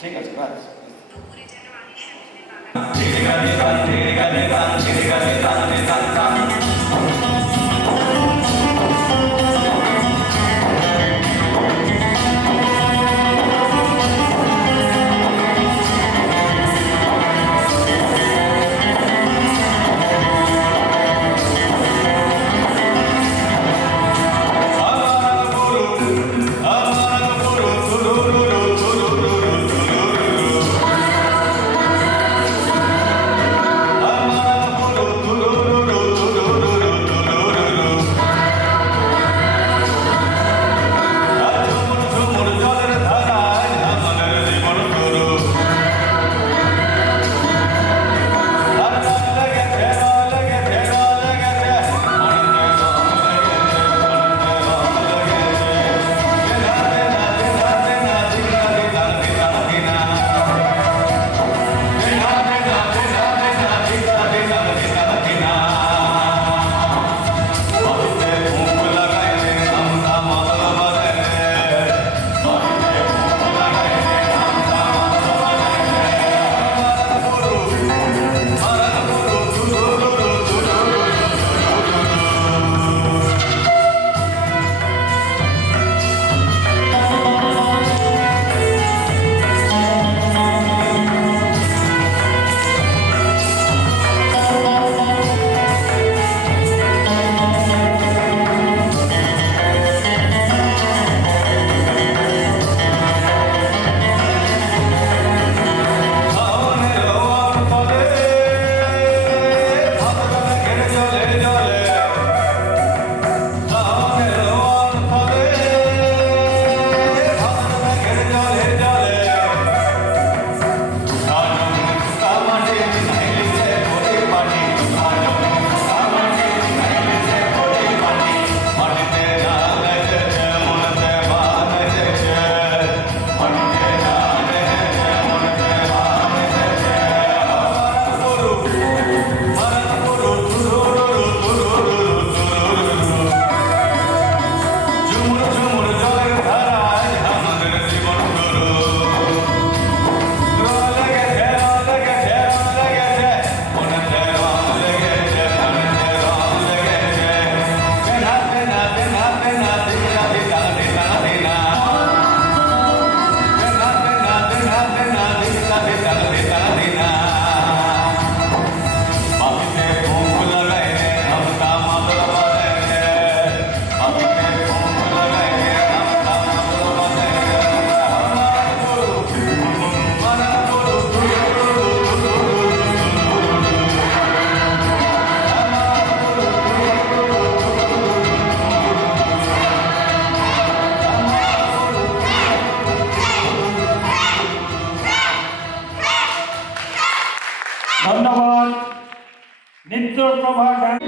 ঠিক আছে, ব্যাস। ধন্যবাদ। নিত্যপ্রভা গান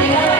Thank you.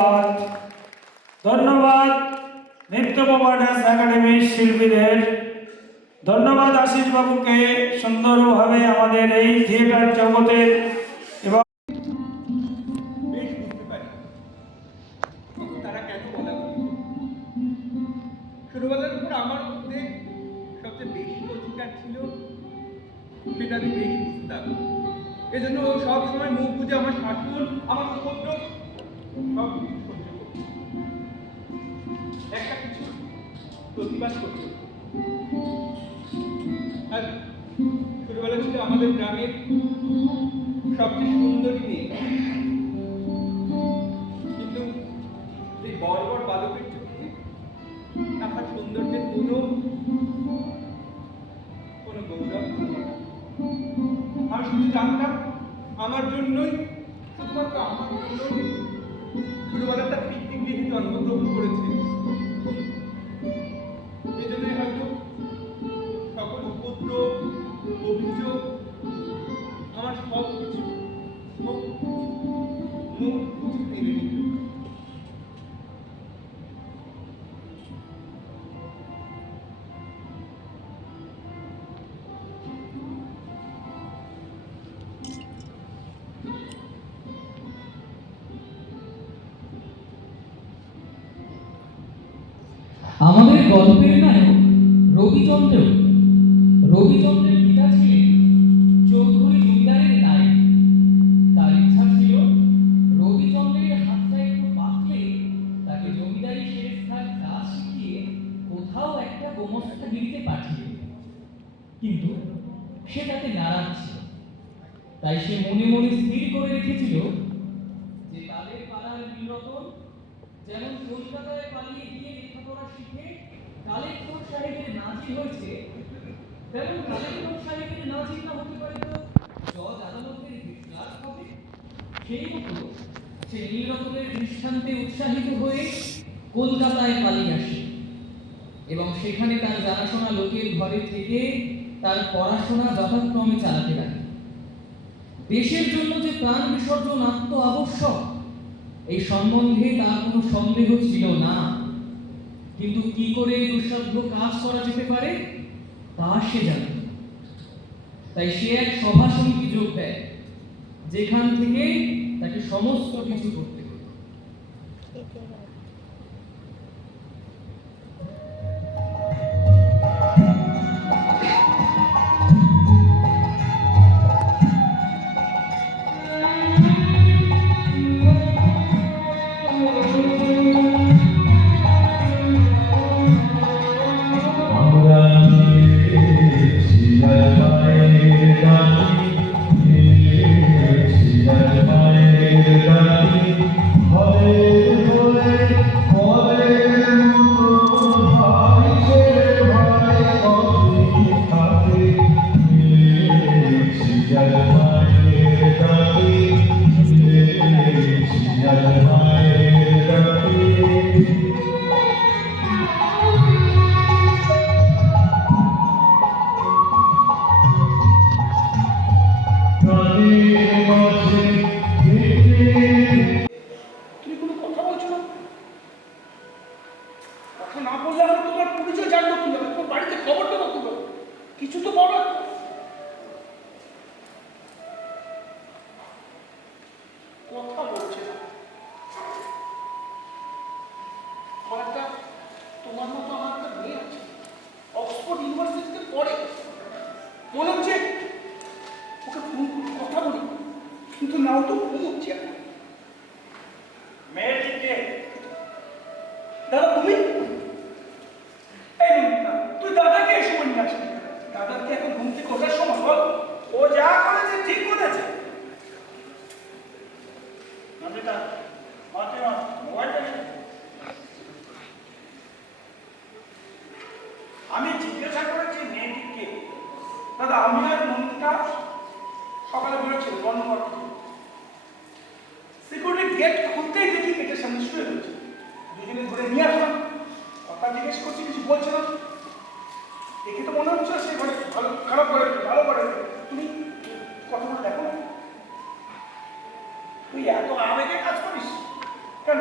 ধন্যবাদ। ধন্যবাদ নৃত্যপ্রভা ডান্স একাডেমির শিল্পীদের। ধন্যবাদ আশিস বাবুকে সুন্দরভাবে আমাদের এই থিয়েটার জগতে এবং বেশ বুঝতে পারি কিন্তু তারা কেন বলা ছোটবেলার উপর আমার মধ্যে সবচেয়ে বেশি অধিকার ছিল সেটা আমি বেশ বুঝতাম। এজন্য ও সব সময় মুখ বুঝে আমার শাসন, আমার উপদ্রব সব কিছু সহ্য করত। একটা কিছু প্রতিবাদ করত। আর ছোটবেলা ছিল আমাদের গ্রামের সবচেয়ে সুন্দরী মেয়ে, কিন্তু এই বর্বর বালকের চোখে তাহার সৌন্দর্যের কোনো গৌরব ছিল না। আমি শুধু জানতাম আমার জন্যই, শুধুমাত্র আমার জন্যই ছোটবেলা তার পিকনিক দেখে জন্মগ্রহণ করেছে। এই জন্যই হয়তো সকল উপদ্রব, অভিযোগ, আমার সব কিছু মুখ বুঝে মেনে নিত। আমাদের গল্পের নায়ক রবিচন্দ্রের পিতা ছিলেন চৌধুরী জমিদারের নায়ক। তার ইচ্ছা ছিল রবিচন্দ্রের হাতটা একটু পাকলে তাকে জমিদারি শেরেস্তার কাজ শিখিয়ে কোথাও একটা গোমস্তাগিরিতে পাঠিয়ে দেবে। কিন্তু সে তাতে নারাজ ছিল। তাই সে মনে মনে স্থির করে রেখেছিল যে তাদের পাড়ার নীলরতন যেমন কলকাতায় পালিয়ে গিয়ে লেখাপড়া শিখে কালেক্টর সাহেবের নাজির হয়েছে, তেমন কালেক্টর সাহেবের নাজির না হতে পারে তো জজ আদালতের ক্লার্ক হবে। সেই মতো সে নীলরতনের দৃষ্টান্তে উৎসাহিত হয়ে কলকাতায় পালিয়ে আসে এবং সেখানে তার জানাশোনা লোকের ঘরে থেকে তার পড়াশোনা যথাক্রমে চালাতে লাগে। দেশের জন্য যে প্রাণ বিসর্জন আত্ম আবশ্যক এই সম্বন্ধে তার কোনো সন্দেহ ছিল না, কিন্তু কি করে দুঃসাধ্য কাজ করা যেতে পারে তা সে জানত। তাই সে এক সভা সমিতি যোগ দেয়, যেখান থেকে তাকে সমস্ত কিছু করতে হতো। তুমি কোনো কথা বলছো না? কথা না বললে আমি তোমার পরিচয় জানবো কিভাবে? তোমার বাড়িতে খবর দেবো কিভাবে? কিছু তো বলো। কথা বলছে না। আমার একটা, তোমার মতো আমার একটা মেয়ে আছে, অক্সফোর্ড ইউনিভার্সিটিতে পড়ে। মনে হচ্ছে ওকে ফোন করে কথা বলি, কিন্তু নাও তো ফোন হচ্ছে এখন। মেয়েটিকে দাদা তুমি? এই নমিতা, তুই দাদাকে এসে বলি না। দাদাকে এখন ঘুম থেকে ওঠার সময় বল। ও যা করেছে ঠিক করেছে। নমিতা মাঠে মোবাইলটা নে। আমি জিজ্ঞাসা করেছি মেয়েটিকে। দাদা আমি আর নমিতা সকালে বেরোচ্ছিল বন্ধ করতে। সিকিউরিটি গেট খুলতেই দেখি গেটের সামনে শুয়ে রয়েছে। দুজনে ধরে নিয়ে আসলাম, কথা জিজ্ঞেস করছি, কিছু বলছে না। দেখে তো মনে হচ্ছে সে ঘরে ভালো খারাপ করে, ভালো করে। তুমি কথাটা দেখো না। তুই এত আবেগে কাজ করিস কেন?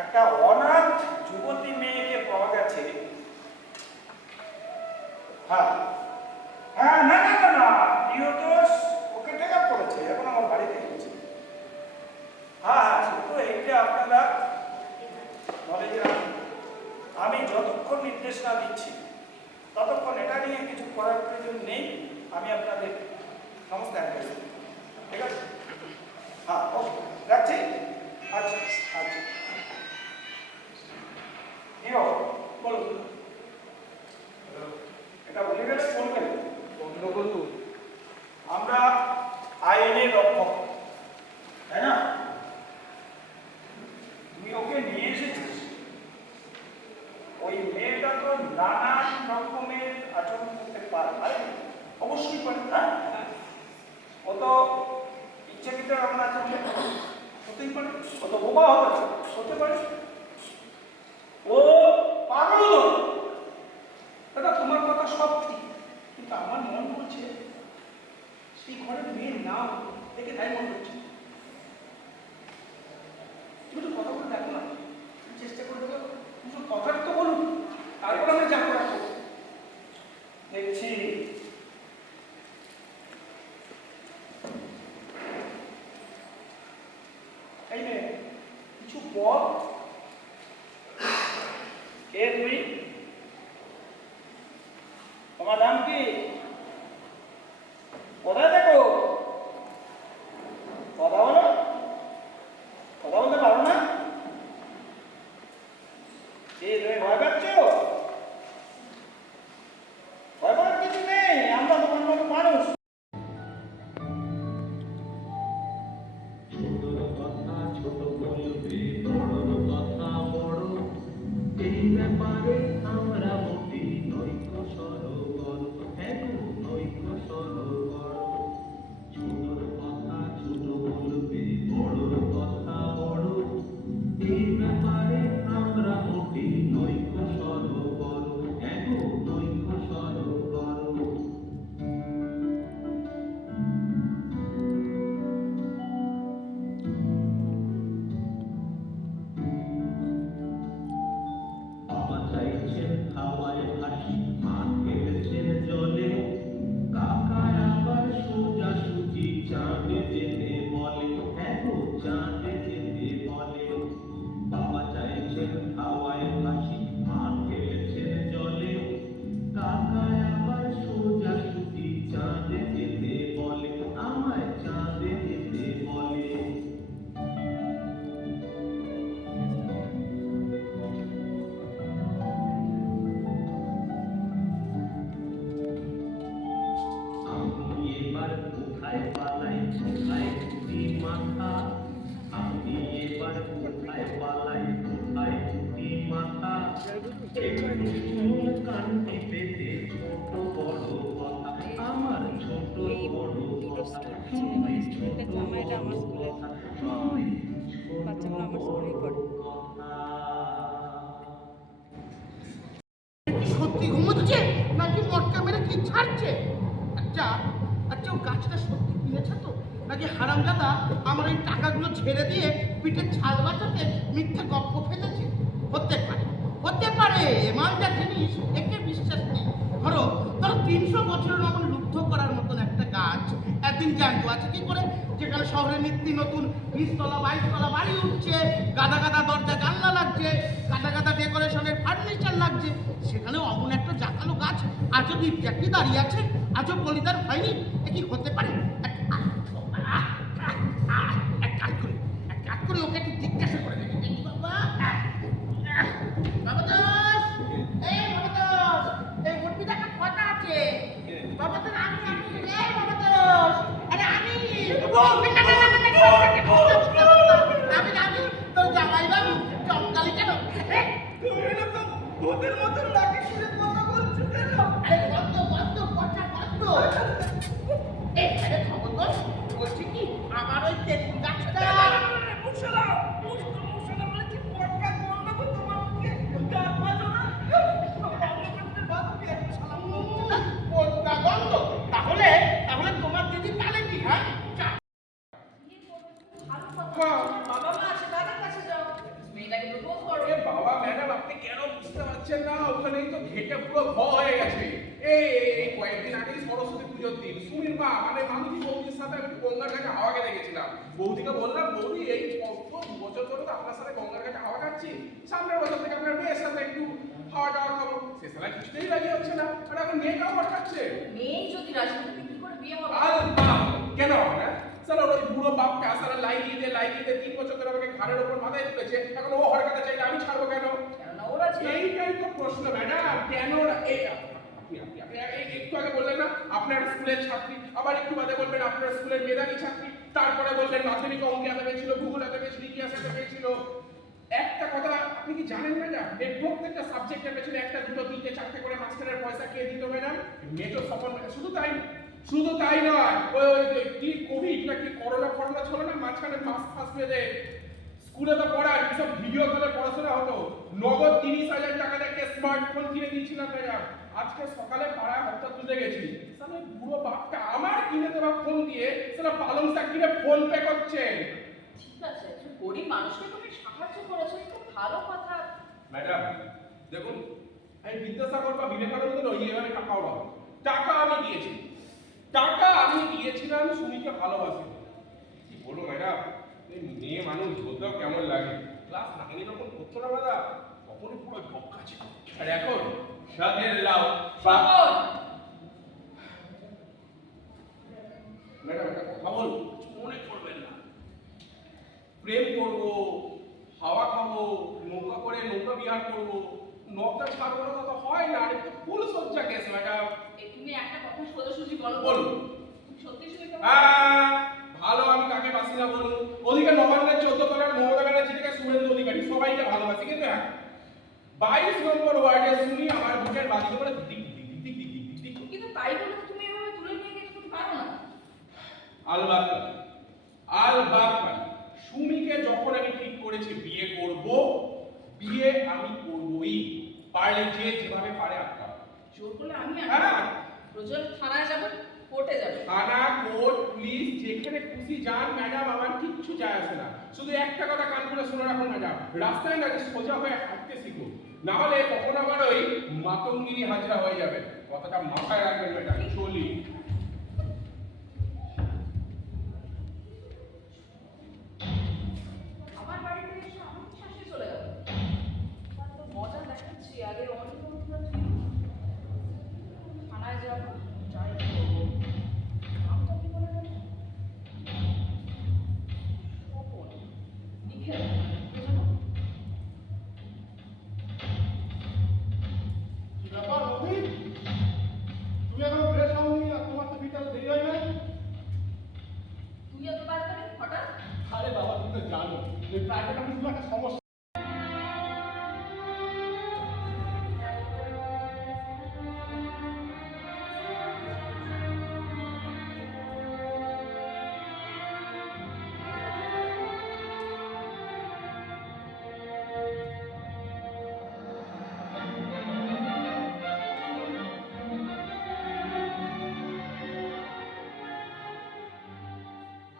একটা অনাথ যুবতী মেয়েকে পাওয়া গেছে। হ্যাঁ হ্যাঁ, না না না না, প্রিয়তোষ ওকে টেক আপ করেছে, এখন আমার বাড়িতে গেছে। হ্যাঁ হ্যাঁ, শুধু এইটা আপনারা নলেজে রাখুন। আমি যতক্ষণ নির্দেশ না দিচ্ছি ততক্ষণ এটা নিয়ে কিছু করার প্রয়োজন নেই। আমি আপনাদের সমস্ত অ্যাড্রেস, ঠিক আছে? হ্যাঁ ওকে, রাখছি। আচ্ছা আচ্ছা, হিরো বলো, এটা বলে গেলে ফোন করে বন্ধ করবো। আমরা আইনের রক্ষক, তাই না? তুমি ওকে নিয়ে এসেছিস, ওই মেয়েটা তো নানান রকমের আচরণ করতে পারে, অবশ্যই পারে। হ্যাঁ, ও তো ইচ্ছাকৃত এমন আচরণ হতেই পারে, ও তো বোবা হতে পারে, ও পাগল। দাদা তোমার কথা সব ঠিক, কিন্তু আমার মন করছে সেই ঘরের মেয়ের নাম দেখে তাই মনে হচ্ছে। তুমি একটু কথা বলে দেখো না, চেষ্টা করে দেখো, তুমি কথাটা তো বলুন, তারপর আমরা যাবো রাখবো। দেখছি এই নে কিছু পথ। কে তুই? তোমার নাম কি? কোথায় দেখো? কথা বলো, কথা বলতে পারো না? কি তুমি ভয় পাচ্ছ? ভয় পাওয়ার কিছু নেই, আমরা তোমার মতো মানুষ। ছোটর কথা ছোট বলবে, বড়র কথা বড়, এই ব্যাপারে আমরা মোটি নৈক সরোবর, হ্যাঁ নৈক সরোবর। ছোটর কথা ছোট বলবে, বড়র কথা বড়, এই ব্যাপারে আমরা মোটি নৈক সরোবর, হ্যাঁ নৈক সরোবর। বাবা চাইছেন হাওয়ায় ভাসি, মা খেলেছেন জলে, কাকায় আবার সোজাসুজি চাঁদে যেতে বলে, হ্যাঁ গো চাঁদে যেতে বলে। বাবা চাইছেন হাওয়ায় ভাসি, মা খেলেছেন জলে, কাকায় আবার সোজাসুজি চাঁদে যেতে বলে, আমায় চাঁদে যেতে বলে। আমি এবার কোথায় পালাই, কোথায় কুটি মাথা, আমি এবার কোথায় পালাই, কোথায় কুটি মাথা। একটু শুনুন কানটি পেতে ছোট বড় কথা, আমার ছোট বড় কথা, শুনুই ছোট বড় কথা, শুনুই ছোট বড় কথা। সত্যি ঘুমোচ্ছে নাকি মটকা মেরে কি ছাড়ছে? আচ্ছা আচ্ছা, ও গাছটা সত্যি কিনেছে তো, নাকি হারামজাদা আমার এই টাকাগুলো ছেড়ে দিয়ে পিঠে ছাল বাঁচাতে মিথ্যে গপ্প ফেলেছে? হতে পারে, হতে পারে। এমন যা জিনিস, একে বিশ্বাস নেই। ধরো ধরো 300 বছরের মতন লুব্ধ করার মতন একটা গাছ একদিন জ্যান্ত আছে কি করে, যেখানে শহরে নিত্য নতুন 20 তলা 22 তলা বাড়ি উঠছে, গাদা গাদা দরজা জানলা লাগছে, গাদা গাদা ডেকোরেশনের ফার্নিচার লাগছে, সেখানে অমন একটা জাকালো গাছ আজও দিব্যাকি দাঁড়িয়ে আছে, আজও বলিদান হয়নি। এ কি হতে পারে? এক কাজ করি, ওকে একটু জিজ্ঞাসা করে দেখি। দেখি বাবা, বাবা দাস, এই বাবা দাস, এই মুরগিটা একটা কথা আছে। বাবা দাস, এই বাবা দাস, আরে আমি তোর জামাই বাবু চমকালি কেন? তোদের মতন লাঠি সুরে কথা বলছো কেন? আরে বন্ধ কথা বন্ধ। এই আরে খবর তো বলছি কি, আমার ওই তেঁতুল গাছটা মুশালা বলেছি, পটকা বন্ধ করে তোমার মুখে ডাক বাজো না। পটকা বন্ধ, তাহলে তোমার দিদি তাহলে কি? হ্যাঁ বাবা মা আছে, দাদা ঘেটে পুরো হয়ে গেছে। এই কয়েকদিন আগেই সরস্বতী পুজোর দিন সুমির মা মানে মানুষী বৌদির সাথে আমি গঙ্গার ঘাটে হাওয়া খেতে গেছিলাম। বৌদিকে বললাম, বৌদি এই কত বছর ধরে তো আপনার সাথে গঙ্গার ঘাটে হাওয়া খাচ্ছি, সামনের বছর থেকে আপনার মেয়ের সাথে একটু হাওয়া টাওয়া খাবো। সে সালা কিছুতেই রাজি হচ্ছে না, আর এখন মেয়েটাও ভটকাচ্ছে। মেয়ে যদি রাজি থাকে কি করে বিয়ে হবে? আর বাপ কেন হবে না? সালা ওই বুড়ো বাপটা সালা লাইগিয়ে দে 3 বছর ধরে আমাকে ঘাড়ের উপর মাথায় তুলেছে, এখন ও হরকাতে চাইলে আমি ছাড়বো কেন? কেননা ওরা ছিল এইটাই তো প্রশ্ন ম্যাডাম, কেন এই একটু আগে বললেন না আপনার স্কুলের ছাত্রী, আবার একটু বাদে বলবেন আপনার স্কুলের মেধাবী ছাত্রী, তারপরে বললেন মাধ্যমিক অঙ্কে এত পেয়েছিল, ভূগোল এত পেয়েছিল, ইতিহাস এত পেয়েছিল। একটা কথা আপনি কি জানেন ম্যাডাম, এই প্রত্যেকটা সাবজেক্টের পেছনে 1, 2, 3, 4 করে মাস্টারের পয়সা কে দিত ম্যাডাম? মেজর সফল। শুধু তাই নয়, ওই কি কোভিড নাকি করোনা ছিল না, মাঝখানে মাস্ক ফাস্ক বেঁধে স্কুলে তো পড়ার সব ভিডিও কলে পড়াশোনা হতো। নগদ 30,000 টাকা দিয়ে স্মার্টফোন কিনে দিয়েছিলাম ম্যাডাম। আজকে সকালে পাড়ায় হত্যা তুলে গেছি, সামনে বুড়ো বাপটা আমার কিনে দেওয়া ফোন দিয়ে সালা পালং শাক কিনে ফোন পে করছে। ঠিক আছে, একজন গরিব মানুষকে তুমি সাহায্য করেছো, খুব ভালো কথা। ম্যাডাম দেখুন, আমি বিদ্যাসাগর বা বিবেকানন্দ নই এভাবে টাকা পাবো। টাকা আমি দিয়েছিলাম সুমিকে ভালোবাসি। কি বলো ম্যাডাম, এই মেয়ে মানুষ বলতেও কেমন লাগে। ক্লাস 9 যখন করতো না দাদা, তখনই পুরো বক্কা ছিল, আর এখন সাদের লাউ শোন, ম্যাডাম একটা কথা বল, মনে করবেন না। প্রেম করবো, হাওয়া খাবো, নৌকা করে নৌকা বিহার করবো, নৌকা ছাড়বো না তো হয় না। এটা ফুল সজ্জা কেস ম্যাডাম। এই তুমি একটা কথা সোজাসুজি বলো। বলুন। তুমি সত্যি সত্যি ভালো আমি কাকে বাসি না বলুন? ওদিকে নবান্নের 14 তলার মমতা ব্যানার্জি থেকে শুভেন্দু অধিকারী সবাইকে ভালোবাসি, কিন্তু 22 নম্বর ওয়ার্ডে শুনি আমার বুকের বাড়ি করে দিক দিক দিক দিক দিক দিক দিক। কিন্তু তাই বলে তো তুমি এভাবে তুলে নিয়ে গেলে তুমি পারো না। আলবাত পারি। সুমিকে যখন আমি ঠিক করেছি বিয়ে করব, বিয়ে আমি করবই, পারলে যেভাবে পারে আটকা। জোর করলে আমি হ্যাঁ। প্রয়োজন থানায় যাবো, কোর্টে যাবো। থানা, কোর্ট, পুলিশ যেখানে খুশি যান ম্যাডাম, আমার কিচ্ছু যায় আসে না। শুধু একটা কথা কান খুলে শুনে রাখুন ম্যাডাম, রাস্তায় না সোজা হয়ে হাঁটতে শিখুন, না হলে কখন আবার ওই মাতঙ্গিনী হাজরা হয়ে যাবে। কথাটা মাথায় রাখবেন ম্যাডাম। চলি। আমার বাড়িতে এসে আমার শাশুড়ি চলে গেল। তো মজা দেখাচ্ছি, আগে অনেক বন্ধুরা ছিল। থানায় যাবো, যাই করবো। নামটা কি বলে গেল? স্বপন। লিখে রাখো, বুঝলো? কি ব্যাপার রবি, তুমি এখন ফ্রেশ হওনি আর তোমার তো বিকাল দেরি হয় নাই? তুই এত তাড়াতাড়ি হঠাৎ? আরে বাবা তুমি তো জানো যে প্রাইভেট অফিসগুলো একটা সমস্যা।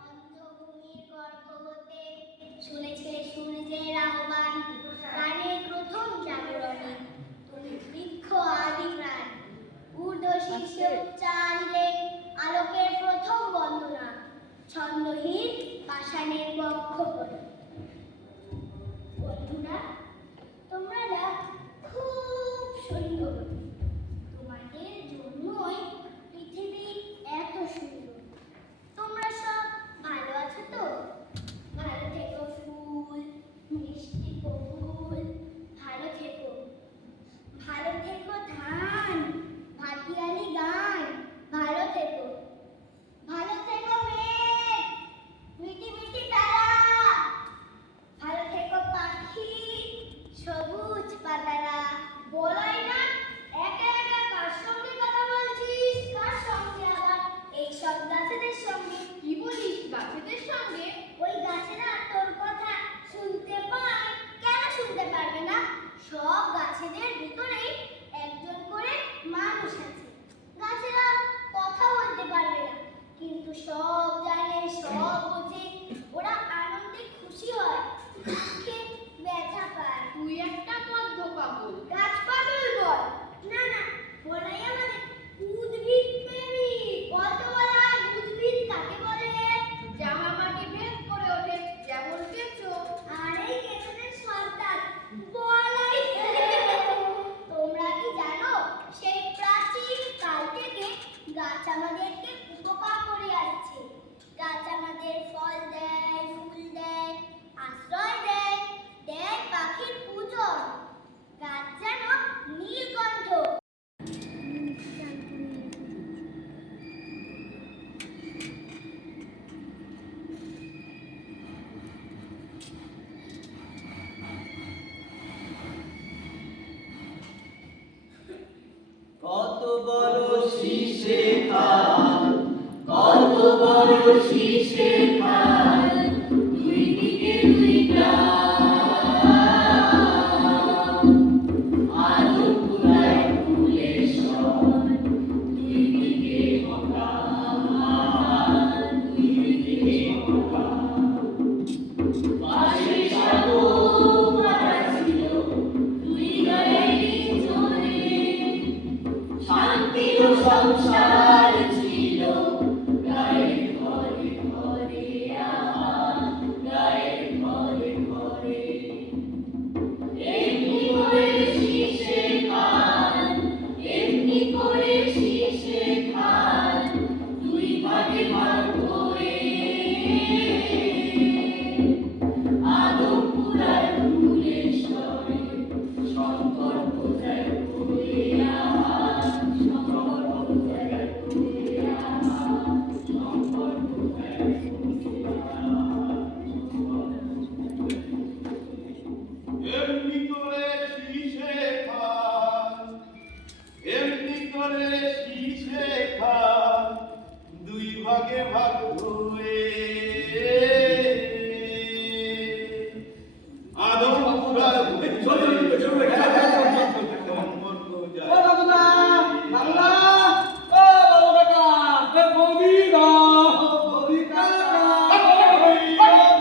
অন্ধভূমির গর্ভ হতে শুনেছে সূর্যের আহ্বান, প্রাণের প্রথম জাগরণে তুমি বৃক্ষ আদি প্রাণ, ঊর্ধ্ব শীর্ষে উচ্চারিলে আলোকের প্রথম বন্দনা, ছন্দহীন পাষাণের বক্ষ করে। বন্ধুরা, তোমরা না খুব সুন্দর, তোমাদের জন্যই পৃথিবী এত সুন্দর। তোমরা সব ভালো আছো তো? ভালো থেকো ফুল, মিষ্টি ফুল, ভালো থেকো। ভালো থেকো ধান, ভাটিয়ালি গান, ভালো থেকো। ভালো থেকো মেঘ, মিটি মিটি তারা, ভালো থেকো পাখি, বড় শীষে খাল, কত বড় শীষে খাল, দুই দিকে দুই গ্রাম, আলোপুরায় ফুলেশ্বর, দুই দিকে মকান, দুই দিকে মকান। পাশে সাগর মারা ছিল দুই গায়েরই জোরে, শান্তির সংসার ছিল গায়ের ঘরে ঘরে, আমার গায়ের ঘরে ঘরে। এমনি করে শীষে খান, এমনি করে শীষে খান, দুই ভাগে ভাগ করে, আদমপুরার ফুলেশ্বরে সম্পর্ক যায় করে আমার, সম্পর্ক যায় করে আমার, সম্পর্ক যায় করে আমার। এমনি করে শীষে খান, এমনি করে শীষে খান, দুই ভাগে ভাগ হয়ে, আদমপুরার সম্পর্ক যায়। ও বাবুদা, বাবুদা, ও বাবু কাকা, এ বৌদি দা, বৌদি কাকা, বৌদি, বৌদি,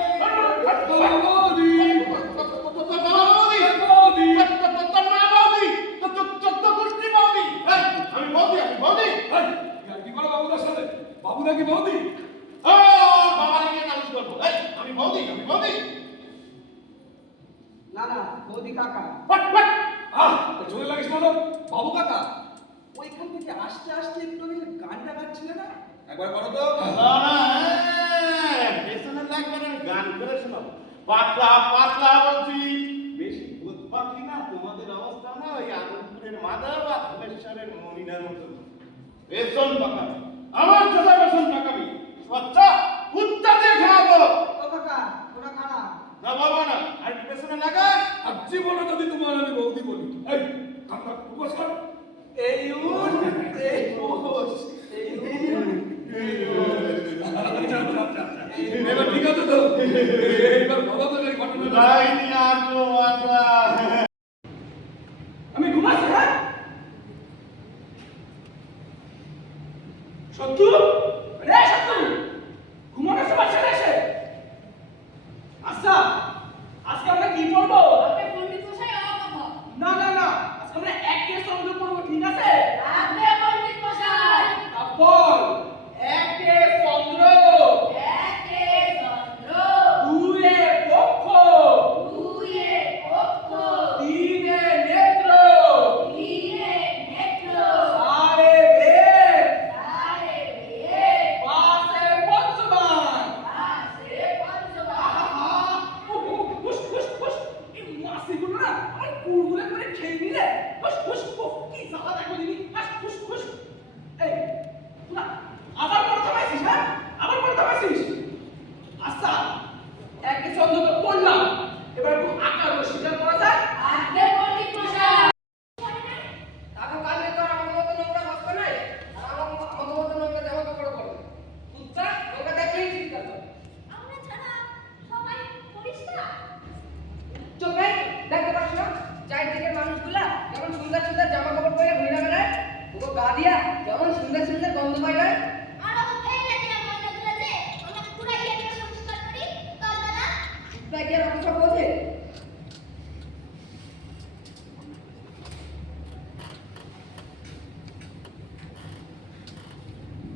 বৌদি, কি বলো বাবুদার সাথে? বাবুদা কি বৌদি? না না, বৌদি কাকা। জোরে লাগিস না, বাবু কাকা। ওইখান থেকে আসতে আসতে একটু আগে যে গানটা গাচ্ছিলে না, একবার করো তো। গান করে শোনাবো, পাতলা পাতলা বলছি, বেশি ভূত পাখি না, তোমাদের অবস্থা না ওই আদমপুরের মাধব আর ধলেশ্বরের মনিনার মতো বেসন পাকাবি, আমার কথা বেসন পাকাবি, সচ্চা কুত্তা দিয়ে খাওয়াবো। ও কাকা, ওরা কারা? না বাবা না, আর একটু পেছনে লাগাই। আর জীবনে যদি তোমার আমি বৌদি বলি, এই কাকা উপোস কর। এই উঠ, এই বস, এই উঠ, এই বস। এবার ঠিক আছে তো? এইবার বলো তো এই ঘটনাটা। লাইনি আসবো বাবা। আমি ঘুমাচ্ছি, হ্যাঁ? সত্যু, রে সত্যু, ঘুমানোর সময় ছেড়ে এসে। আচ্ছা, আজকে আমরা কি পড়বো? আপনি পণ্ডিত মশাই অবাক। না না না, আজকে আমরা একের সঙ্গে পড়বো, ঠিক আছে? আপনি পণ্ডিত মশাই। বল, একে চন্দ্র, একে চন্দ্র, দুয়ে পক্ষ, দুয়ে পক্ষ, তিনে নেত্র, তিনে নেত্র, চারে বেদ, চারে বেদ, পাঁচে পঞ্চমান। পাঁচে পঞ্চমান। আহা, হুস হুস হুস, এই মাছিগুলো না আমার কুড়গুলো করে খেয়ে নিলে। হুস হুস, কি জ্বালা দেখো দিনি। হুস হুস, এই তোরা আবার পড়া থামাইছিস, হ্যাঁ? আবার পড়া থামাইছিস? আচ্ছা, একে চন্দ্র তো পড়লাম, এবার একটু আকার ও শিকার করা যায়। আপনি পণ্ডিত মশাই। তাকে কাজে তো আমার মতো নোংরা বসতে নাই, আর আমার মতো নোংরা জামা কাপড় পরে কুত্তা নোংরা দেখলেই ঠিক আছে। আমরা ছাড়া সবাই পরিষ্কার। চোখ নেই, দেখতে পাচ্ছ না চারিদিকের মানুষগুলা কেমন সুন্দর সুন্দর জামা কাপড় পরে ঘুরে বেড়ায়, ওকে গা দিয়া কেমন সুন্দর সুন্দর গন্ধ পাই যায়। আর এই রাতে ময়লাগুলো যে আমরা পুরাই এনে পরিষ্কার করি, তার দ্বারা তাই কি আর অত সব বোঝে?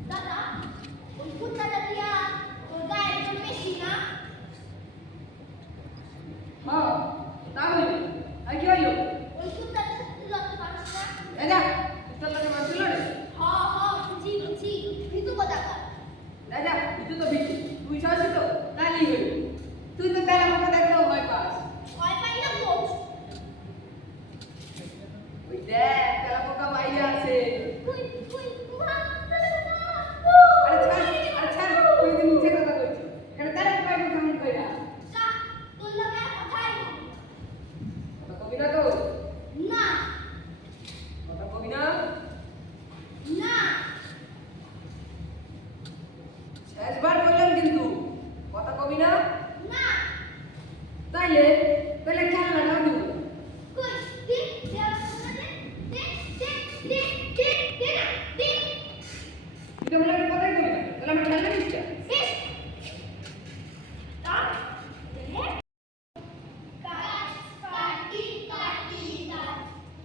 দাদা ওই কুত্তাটা দিয়া ওর গায়ে একজন বেশি না। হ্যাঁ তা হইবে, আর কি হইলো? ওই কুত্তাটা সত্যি ধরতে পারছ না। এই দেখ কুত্তার লোকে মারছিল রে। হ হ, বুঝি বুঝি, ভিতু কোথাকার। এই দেখ তুই তো বিচি, তুই সাহসী তো তাহলেই হইবে। তুই তো তাহলে আমাকে দেখলেও ভয় পাস। তাহলে খেলনাটাও দিব না। কই দে দে আমার দে দে দে দে দে দে না দে তুই তো মনে হয় কথাই বলি না, তাহলে আমার খেলনা দিচ্ছ? বেশ কাট দে কাট কাটি কাটি কাট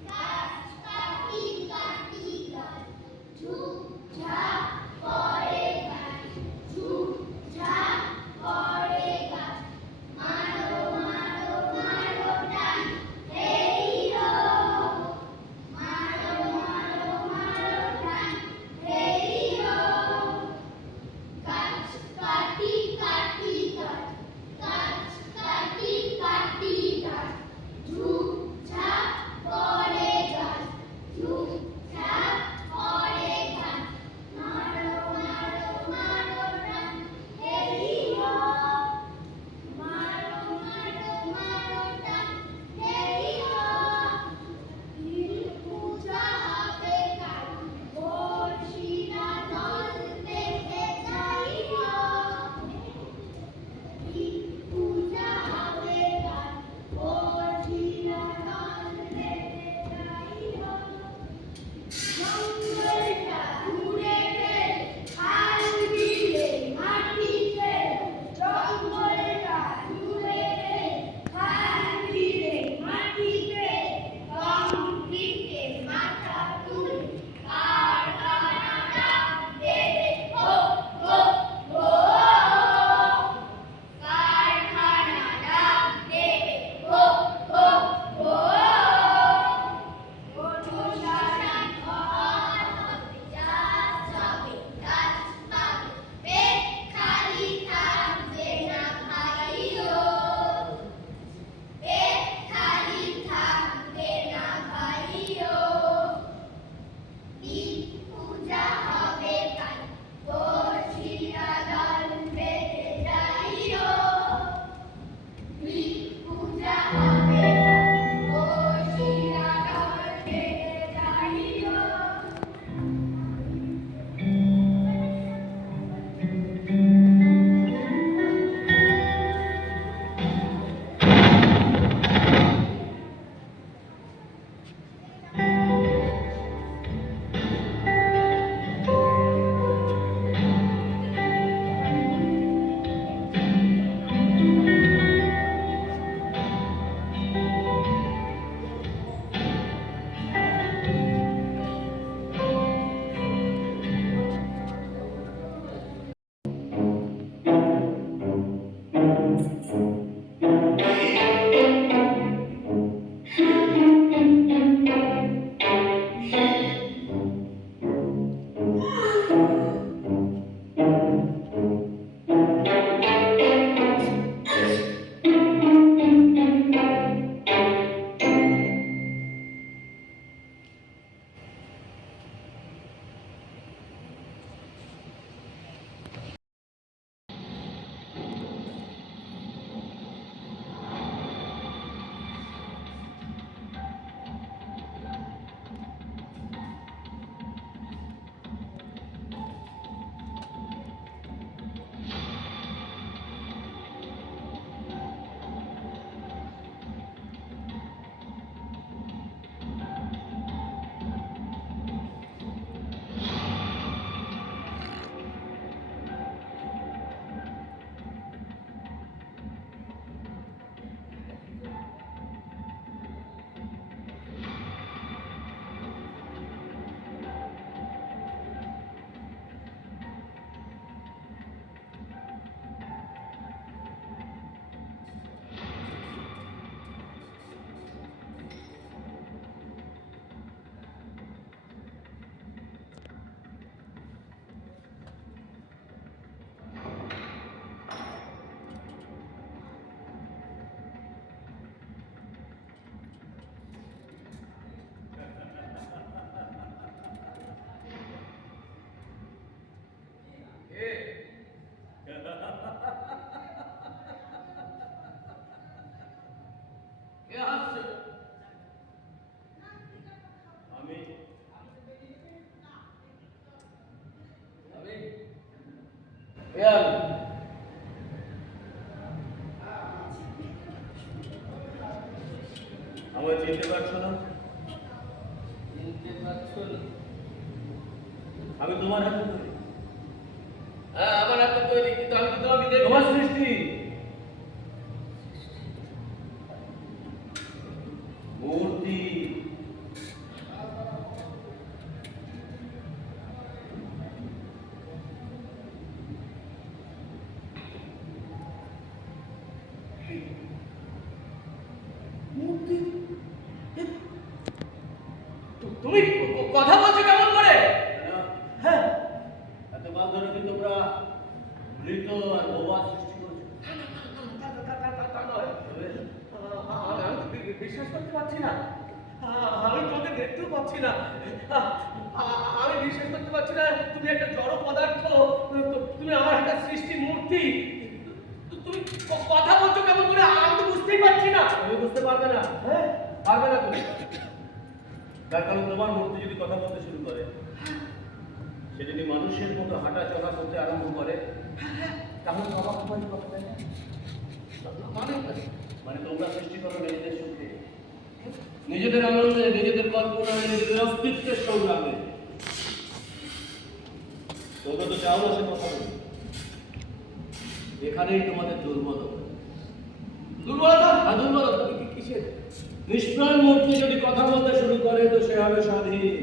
কাট কাটি কাটি কাট ঝুপ ঝাপ করে কাট ঝুপ ঝাপ করে কাট মারো মারো মারো টান হেই হো মারো মারো মারো টান হেই হো কাট কাটি কাটি কাট কাট কাটি কাটি কাট ঝুপ ঝাপ করে কাট ঝুপ ঝাপ করে কাট মারো মারো মারো টান হেই হো মারো মারো মারো টান হেই হো নীল পূজা হবে কাল বর্ষিরা দল দেখে যাইও নীল পূজা হবে কাল বর্ষিরা দল দেখে যাইও জঙ্গলটা ঘুরে গেলে খাল বিলে মাটিতে জঙ্গলটা ঘুরে গেলে খাল বিলে মাটিতে কংক্রিটে মাথা তুলে কারখানাটা দেবে হো হো হো কারখানাটা দেবে হো হো হো অনুশাসন ঘর হবে চাষ হবে গাছ পাবে পেট খালি থাকবে না ভাইও পেট খালি থাকবে না ভাইও নীল পূজা হবে কাল বর্ষিরা দল বেঁধে যাইও নীল পূজা হবে কাল বর্ষিরা দল বেঁধে যাইও আমি আমায় চিনতে পারছো না? চিনতে পারছো না? আমি তোমার হাতে তৈরি। হ্যাঁ, আমার হাতে তৈরি, কিন্তু আমি তো তোমাকে দেখি। তোমার সৃষ্টি। মূর্তি। মূর্তি? তুমি কথা বলছো কেমন করে? হ্যাঁ, এত বাদ ধরে কি তোমরা মৃত আর বোবা সৃষ্টি করেছো? তা নয়। আমি বিশ্বাস করতে পারছি না। আমি তোকে দেখতেও পাচ্ছি না। আমি বিশ্বাস করতে পারছি না তুমি একটা জড় পদার্থ, তুমি আমার একটা সৃষ্টি মূর্তি। তুমি কথা বলছো কেমন করে? আমি তো বুঝতেই পারছি না। তুমি বুঝতে পারবে না। হ্যাঁ, পারবে না তুমি। তার কারণ তোমার মূর্তি যদি কথা বলতে শুরু করে, সে যদি মানুষের মতো হাঁটা চলা করতে আরম্ভ করে, তাহলে তো অবাক হবার কথা, তাই না? মানে তোমরা সৃষ্টি করো নিজেদের সুখে, নিজেদের আনন্দে, নিজেদের কল্পনায়, নিজেদের অস্তিত্বের সংগ্রামে। তোমরা তো চাও না সে কথা বলে। এখানেই তোমাদের দুর্বলতা। দুর্বলতা? আর দুর্বলতা কিসের? নিষ্প্রাণ মূর্তি যদি কথা বলতে শুরু করে তো সে হবে স্বাধীন।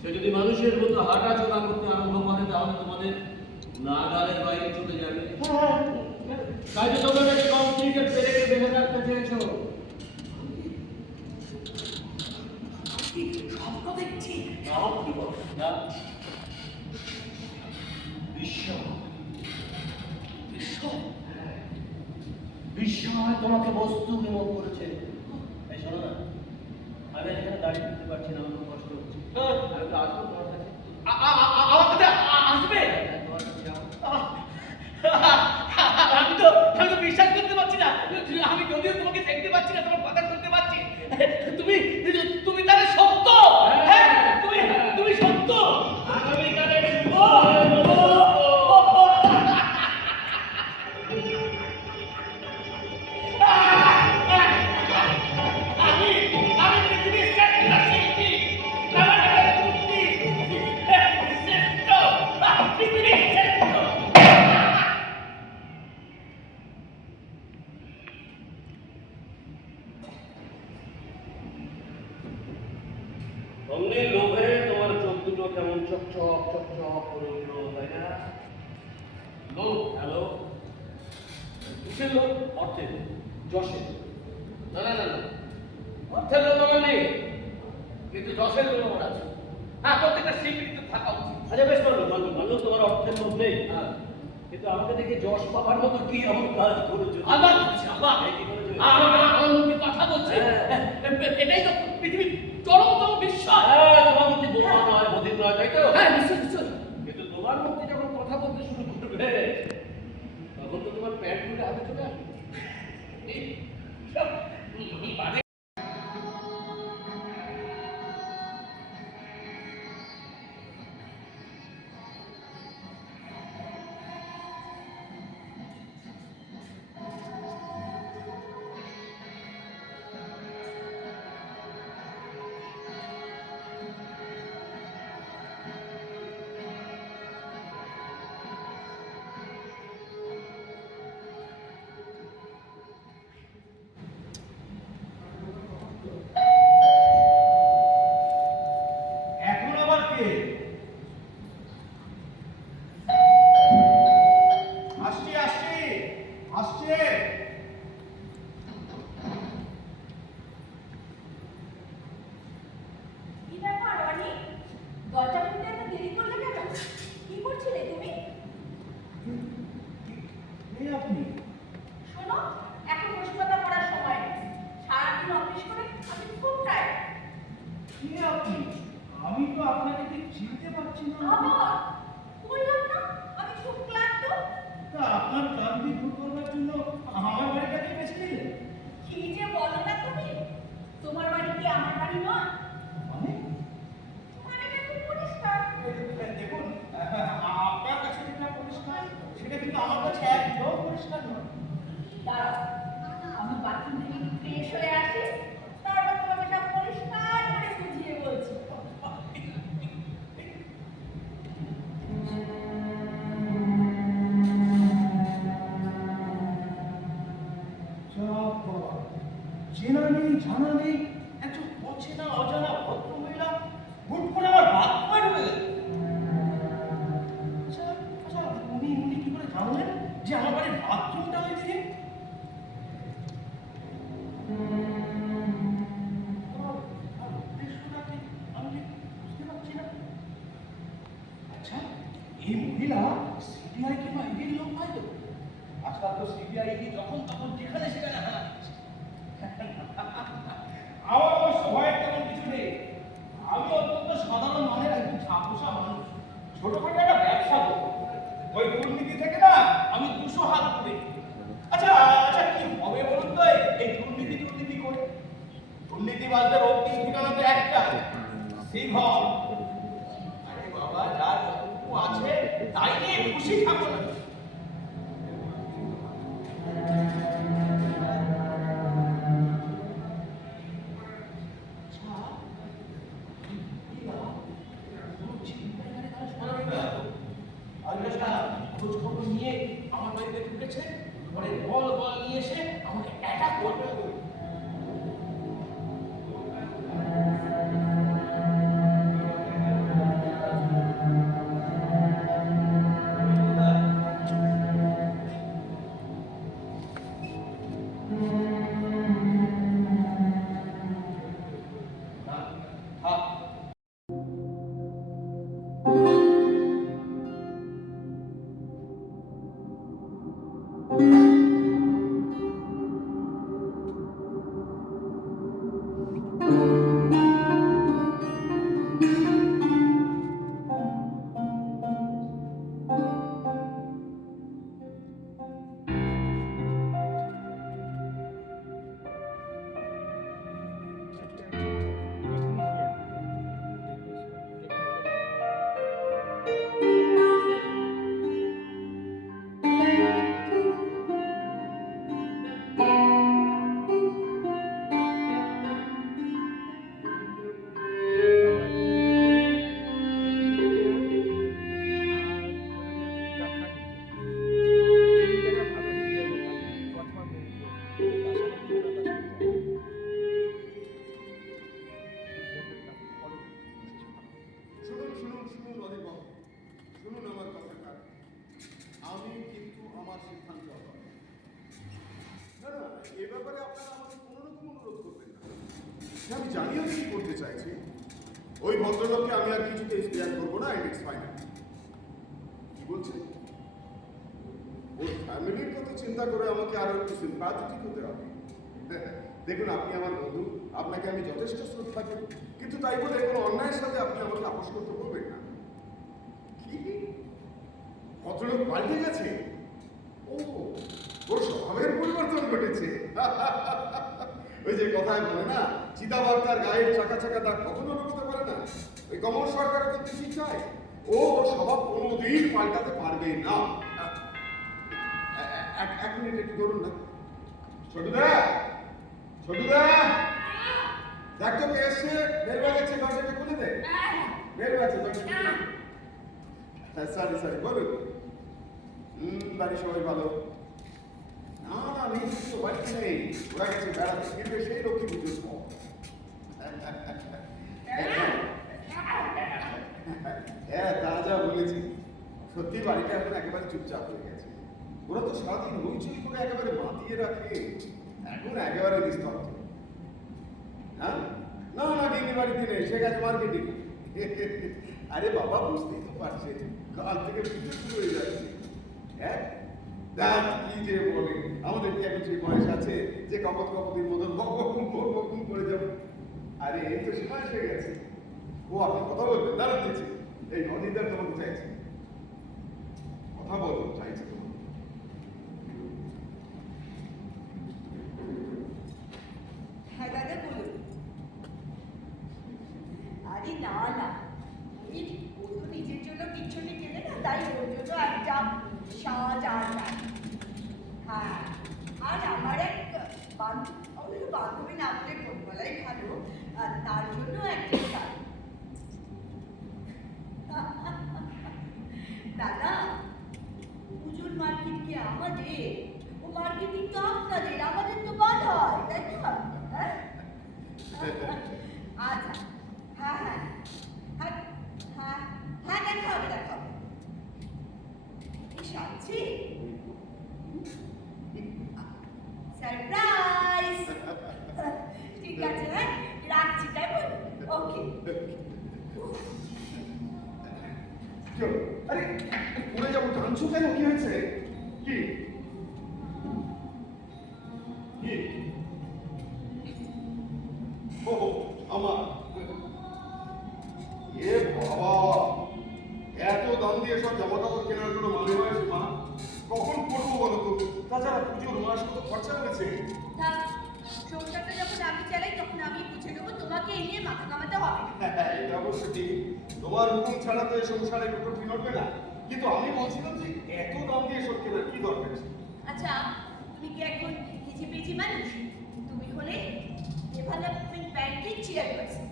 সে যদি মানুষের মতো হাঁটা চলা করতে আরম্ভ করে তাহলে তোমাদের নাগালের বাইরে চলে যাবে। তাই তো তোমরা তাকে কংক্রিটের পেরেকে বেঁধে রাখতে চেয়েছো। স্বপ্ন দেখছি। না, বিশ্ব বিস্ময় তোমাকে বস্তু বিমোহ করেছে। এই শোনো না, আমি এখানে দাঁড়িয়ে থাকতে পারছি না, আমার খুব কষ্ট হচ্ছে। আমি তো আসবো তোমার কাছে। আমার কাছে আসবে? তোমার কাছে যাবো। আমি তো বিশ্বাস করতে পারছি না। আমি যদিও তোমাকে দেখতে পাচ্ছি না, তোমার কথা শুনতে পাচ্ছি। তুমি তাহলে সত্য। হ্যাঁ, তুমি সত্য। আগামীকালের আমি পৃথিবীর শ্রেষ্ঠ শিল্পী। আমার একটা মূর্তি। শ্রেষ্ঠ। পৃথিবীর শ্রেষ্ঠ। অমনি লোভে তোমার চোখ দুটো কেমন চকচক চকচক করে উঠলো, তাই না? লোভ, হ্যালো, কিসের লোভ? অর্থের, যশের। না না না না, অর্থের লোভ আমার নেই, কিন্তু যশের লোভ আমার আছে। হ্যাঁ, প্রত্যেকটা শিল্পীর তো থাকা উচিত। আচ্ছা বেশ, মানলো তোমার অর্থের লোভ নেই, কিন্তু আমাকে দেখে যশ পাবার মতো কি এমন কাজ করেছো? আবার বলছি, আবার কি করেছো? আমার মুখে কথা বলছে। এটাই তো পৃথিবীর চরমতম বিশ্বাস। হ্যাঁ, তোমার মধ্যে বোমা নয়, বধির নয়, তাই তো? হ্যাঁ, নিশ্চয় নিশ্চয়। কিন্তু তোমার মধ্যে যখন কথা বলতে শুরু করবে তখন তো তোমার প্যান্ট খুলে হাতে চলে আসবে। বাদে এখন আবার কে? আসছি আসছি আসছে। কি ব্যাপার অনি? দরজা খুলতে এত দেরি করলে কেন? কি করছিলে তুমি? এই আপনি? শোনো, এখন রসিকতা করার সময় নেই। সারাদিন অফিস করে আমি খুব টায়ার্ড। কে আপনি? আমি তো আপনাকে ঠিক চিনতে পারছি না। আবার বললাম না আমি খুব ক্লান্ত। তা আপনার ক্লান্তি দূর করবার জন্য আমার বাড়িটাকে বেছে নিলেন? কি যে বলো না তুমি? তোমার বাড়ি কি আমার বাড়ি নয়? মানে মানে খুব পরিষ্কার। দেখুন, আপনার কাছে যেটা পরিষ্কার সেটা কিন্তু আমার কাছে একদম পরিষ্কার নয়। দাঁড়াও, আমি বাথরুম থেকে ফ্রেশ হয়ে চেনা নেই জানা নেই একজন অচেনা অজানা ভদ্র মহিলা হুট করে আমার বাথরুমে ঢুকে গেল। আচ্ছা আচ্ছা উনি কি করে জানলেন যে আমার বাড়ির বাথরুমটা ওইদিকে? আচ্ছা এই মহিলা সিবিআই কিংবা ইডির লোক নয় তো? আজকাল তো সিবিআই ইডি যখন তখন যেখানে সেখানে হানা দিচ্ছে। আমার অবশ্য ভয়ের তেমন কিছু নেই। আমি অত্যন্ত সাধারণ মানের একজন ছাপোষা মানুষ, ছোটখাটো একটা ব্যবসা করবো, ওই দুর্নীতি থেকে না আমি 200 হাত করে। আচ্ছা আচ্ছা কি হবে বলুন তো এই দুর্নীতি করে? দুর্নীতিবাজদের অন্তিম ঠিকানা তো একটা, সিংহল। আরে বাবা যার যতটুকু আছে তাই নিয়ে খুশি থাকো না। খোঁজ খবর নিয়ে আমার বাড়িতে ঢুকেছে, পরে বল নিয়ে এসে আমাকে অ্যাটাক করবে। আমি জানিও কি করতে চাইছি। ওই ভদ্রলোককে আমি আর কিছুতে স্পেয়ার করবো না, ইটস ফাইনাল। কি বলছেন? ওর ফ্যামিলির কথা চিন্তা করে আমাকে আরো একটু সিম্প্যাথেটিক হতে হবে। দেখুন আপনি আমার বন্ধু, আপনাকে আমি যথেষ্ট শ্রদ্ধা করি, কিন্তু তাই বলে কোনো অন্যায়ের সাথে আপনি আমাকে আপোষ করতে বলবেন না। কি ভদ্রলোক পাল্টে গেছে? ও ওর স্বভাবের পরিবর্তন ঘটেছে। ওই যে কথায় বলে না, চিতাবাঘ তার গায়ের চাকা চাকা তার কখনো রোকতে পারে না। ওই কমল সরকার কিন্তু ঠিক চায়, ও স্বভাব কোনোদিন পাল্টাতে পারবে না। এক মিনিট একটু ধরুন না। ছোটদা, ছোটদা, দেখ তো কে এসছে। বের হয়ে গেছে, দরজাটা খুলে দে। বের হয়ে গেছে, দরজাটা খুলে দে। সরি সরি, বলুন। বাড়ি সবাই ভালো? না না, আমি কিছু বাড়িতে নেই, ওরা গেছে বেড়াতে, কিন্তু সেই লক্ষ্মী পুজোর পর। হ্যাঁ তা যা বলেছি, সত্যি বাড়িটা এখন একেবারে চুপচাপ হয়ে গেছে। ওরা তো সারাদিন হইচই করে একেবারে মাতিয়ে রাখে, এখন একেবারে নিস্তব্ধ। হ্যাঁ না না, ডিগ্রি বাড়িতে নেই, সে গেছে মার্কেটিং। আরে বাবা বুঝতেই তো পারছে, কাল থেকে পুজো শুরু হয়ে যাচ্ছে। হ্যাঁ দেখ কি যে বলে, আমাদের কি এখন সেই বয়স আছে যে কপত কপতির মতন বকুম করে যাবো? আরে এই তো সময় এসে গেছে। ও আপনি কথা বলবেন? দাঁড়ান দিচ্ছি, এই অনিদার তোমাকে চাইছে, কথা বলো চাইছে তোমাকে। হ্যাঁ দাদা বলুন। আরে না না, ও তো নিজের জন্য কিচ্ছুটি কেনে না, তাই ওর জন্য একটা সাজ আর নাই। হ্যাঁ, আর আমার এক বান্ধবী না বলে ছোটবেলায় ভালো, তার জন্য একটা শাড়ি। দাদা পুজোর মার্কেট কি আমাদের? ও মার্কেটিং তো আপনাদের, আমাদের তো বাদ হয়, তাই না? হ্যাঁ? আচ্ছা, হ্যাঁ হ্যাঁ হ্যাঁ হ্যাঁ হ্যাঁ, দেখা হবে দেখা হবে। সাচ্ছি সারপ্রাইজ। ঠিক আছে, হ্যাঁ রাখছি, কেমন? ওকে। আরে পড়ে যাবো, টানছো কেন? কি হয়েছে? কি কি? ও আমার এ বাবা, এত দাম দিয়ে সব জামা কাপড় কেনার কোনো মানে হয় মা? কখন করবো বলো তো? তাছাড়া পুজোর মাস কত খরচা হয়েছে। থাক, সংসারটা যখন আমি চালাই তখন আমি বুঝে নেবো, তোমাকে এই নিয়ে মাথা কামাতে হবে না। এটা অবশ্য ঠিক, তোমার হুকুম ছাড়া তো এই সংসারে কোনো ঠিক নড়বে না। কিন্তু আমি বলছিলাম যে এত দাম দিয়ে সব কেনার কি দরকার ছিল? আচ্ছা, তুমি কি এখন হিজিবিজি মানুষ? তুমি হলে ডেভেলপমেন্ট ব্যাংকের চেয়ারপারসন।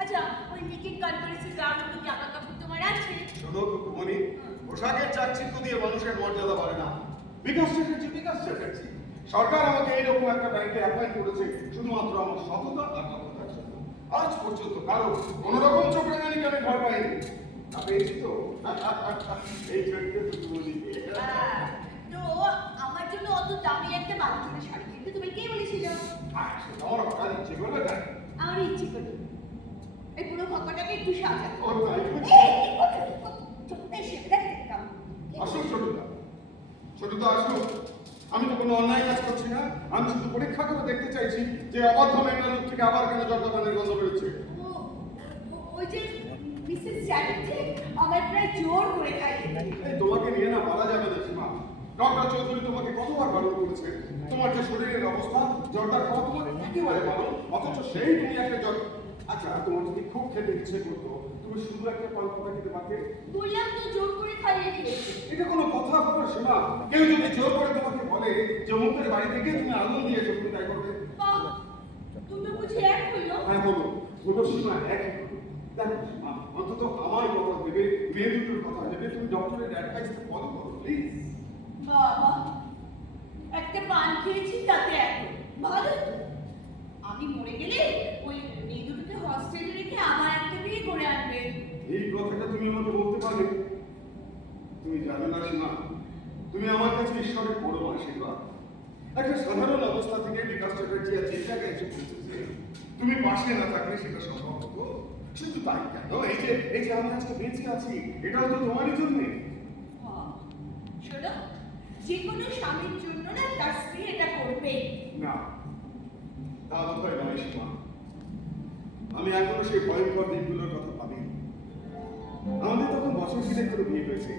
আচ্ছা, ওই মিটিং কনফারেন্সের গ্রাউন্ডে জামা কাপড় তোমার আছে? শোনো কুকুমণি, পোশাকের চাকচিক্য দিয়ে মানুষের মর্যাদা বাড়ে না। বিকাশ চ্যাটার্জি, বিকাশ চ্যাটার্জি। সরকার আমাকে এইরকম একটা ব্যাংকে অ্যাপয়েন্ট করেছে শুধুমাত্র আমার সততা আর দক্ষতার জন্য। আজ পর্যন্ত কারো কোনো রকম চোখে জানি আমি ভয় পাইনি। না পেয়েছি তো এই ছোট্ট কুকুমণি। তো আমার জন্য অত দামি একটা মালকিনের শাড়ি কিনতে তুমি কে বলেছিল? সেটা আমার হঠাৎ ইচ্ছে করবে তাই। আমার ইচ্ছে করি এই পুরো খক্কাটাকে একটু সাজাতে। ও তাই বুঝি? আসুক ছোটদা, ছোটদা আসুক। আমি তো কোনো অন্যায় কাজ করছি না, আমি শুধু পরীক্ষা করে দেখতে চাইছি যে অবাধ্য মেয়েটার মুখ থেকে আবার কেন জর্দাপানের গন্ধ বেরোচ্ছে। ওই যে মিসেস চ্যাটার্জি আমার প্রায় জোর করে খাইয়ে এই তোমাকে নিয়ে না পারা যাবে না সীমা। ডক্টর চৌধুরী তোমাকে কতবার বারণ করেছে, তোমার যে শরীরের অবস্থা, জ্বরটা খাওয়া তোমার একেবারে ভালো, অথচ সেই তুমি একটা জ্বর। আচ্ছা, তোমার যদি খুব খেতে ইচ্ছে করতো তুমি শুধু একটা পান্তা খেতে পারতে। বললাম তো জোর করে খাইয়ে দিয়েছে। এটা কোনো কথা হলো শোনা? কেউ যদি জোর করে তোমাকে বলে যে মুখের বাড়ি থেকে তুমি আগুন দিয়েছো, তুমি তাই করবে? তুমি বুঝি এক হইলো? হ্যাঁ বলো, দুটো সীমা এক। দেখো সীমা, অন্তত আমার কথা ভেবে, মেয়ে দুটোর কথা ভেবে তুমি ডক্টরের অ্যাডভাইসটা ফলো করো প্লিজ। বাবা, একটা পান খেয়েছি তাতে এক ভালো তো। আমি মরে গেলে ওই মেয়ে দুটোকে হস্টেলে রেখে আমার একটা বিয়ে করে আনবে। এই কথাটা তুমি আমাকে বলতে পারবে? তুমি জানো না সীমা, তুমি আমার কাছে ঈশ্বরের বড় আশীর্বাদ। একটা সাধারণ অবস্থা থেকে বিকাশ চ্যাটার্জি আজ এই জায়গায় এসে পৌঁছেছে। তুমি পাশে না থাকলে সেটা সম্ভব হতো? শুধু তাই কেন, এই যে আমি আজকে বেঁচে আছি, এটাও তো তোমারই জন্যে। শোনো, যে কোনো স্বামীর জন্য না তার স্ত্রী এটা করবে না, তা বোধহয় নয় সীমা। আমি এখনো সেই ভয়ঙ্কর দিনগুলোর কথা ভাবি। আমাদের তখন বছর কিনে করে বিয়ে হয়েছে।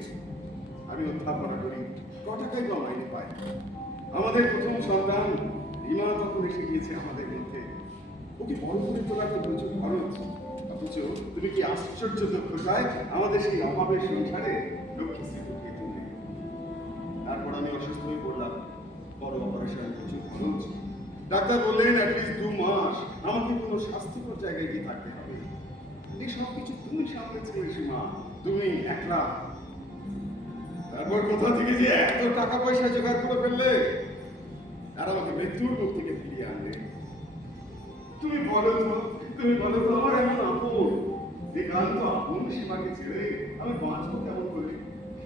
আমি অধ্যাপনা করি, ক টাকাই বা মাইনে পাই। আমাদের প্রথম সন্তান রিমা তখন এসে গিয়েছে আমাদের মধ্যে। ওকে বড় করে তোলা তো প্রচুর খরচ, অথচ তুমি কি আশ্চর্য দক্ষতায় আমাদের সেই অভাবের সংসারে লক্ষ্মী শ্রীকে তুলে। তারপর আমি অসুস্থ হয়ে পড়লাম, বড় অপারেশন, প্রচুর খরচ। ডাক্তার বললেন অ্যাটলিস্ট 2 মাস আমাকে কোনো স্বাস্থ্যকর জায়গায় গিয়ে থাকতে হবে। এই সব কিছু তুমি সামলেছিলে সীমা, তুমি একলা। তারপর কোথা থেকে যে এত টাকা পয়সা জোগাড় করে ফেললে আর আমাকে মৃত্যুর মুখ থেকে ফিরিয়ে আনলে। তুমি বলো তো আমার এমন আপন, একান্ত আপন সীমাকে ছেড়ে আমি বাঁচবো কেমন করে?